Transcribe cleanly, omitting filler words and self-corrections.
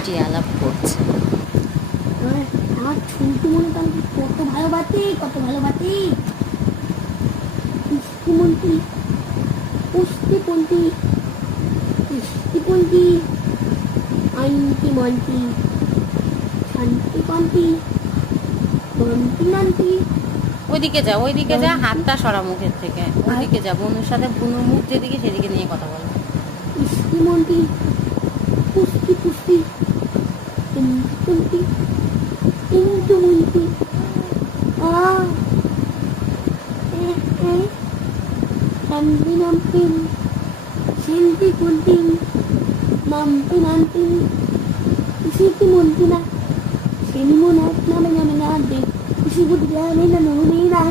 মিষ্টি আলাপ করছে। আমার ছুটি মনে কত ভালোবাসি, কত ভালোবাসি। পুষ্টিমন্ত্রী, পুষ্টিপন্থী, পুষ্টিপন্থী, আইনটি মন্ত্রী, শান্তিপন্থী, মন্ত্রী নান্তি। ওইদিকে যা, হাতটা সরা মুখের থেকে। ওইদিকে যা, বোনের সাথে বুনুর মুখ যেদিকে সেদিকে নিয়ে কথা বলো। পুষ্টিমন্ত্রী, পুষ্টি পুষ্টি, পুষ্টি, মন্ত্রী। শান্তি নামতি, শিল্পী কুন্তি, নামতি নামতি, শিল্পী মন্ত্রী না, শিল্পী মনে নামে নামে না দে, শিল্পী না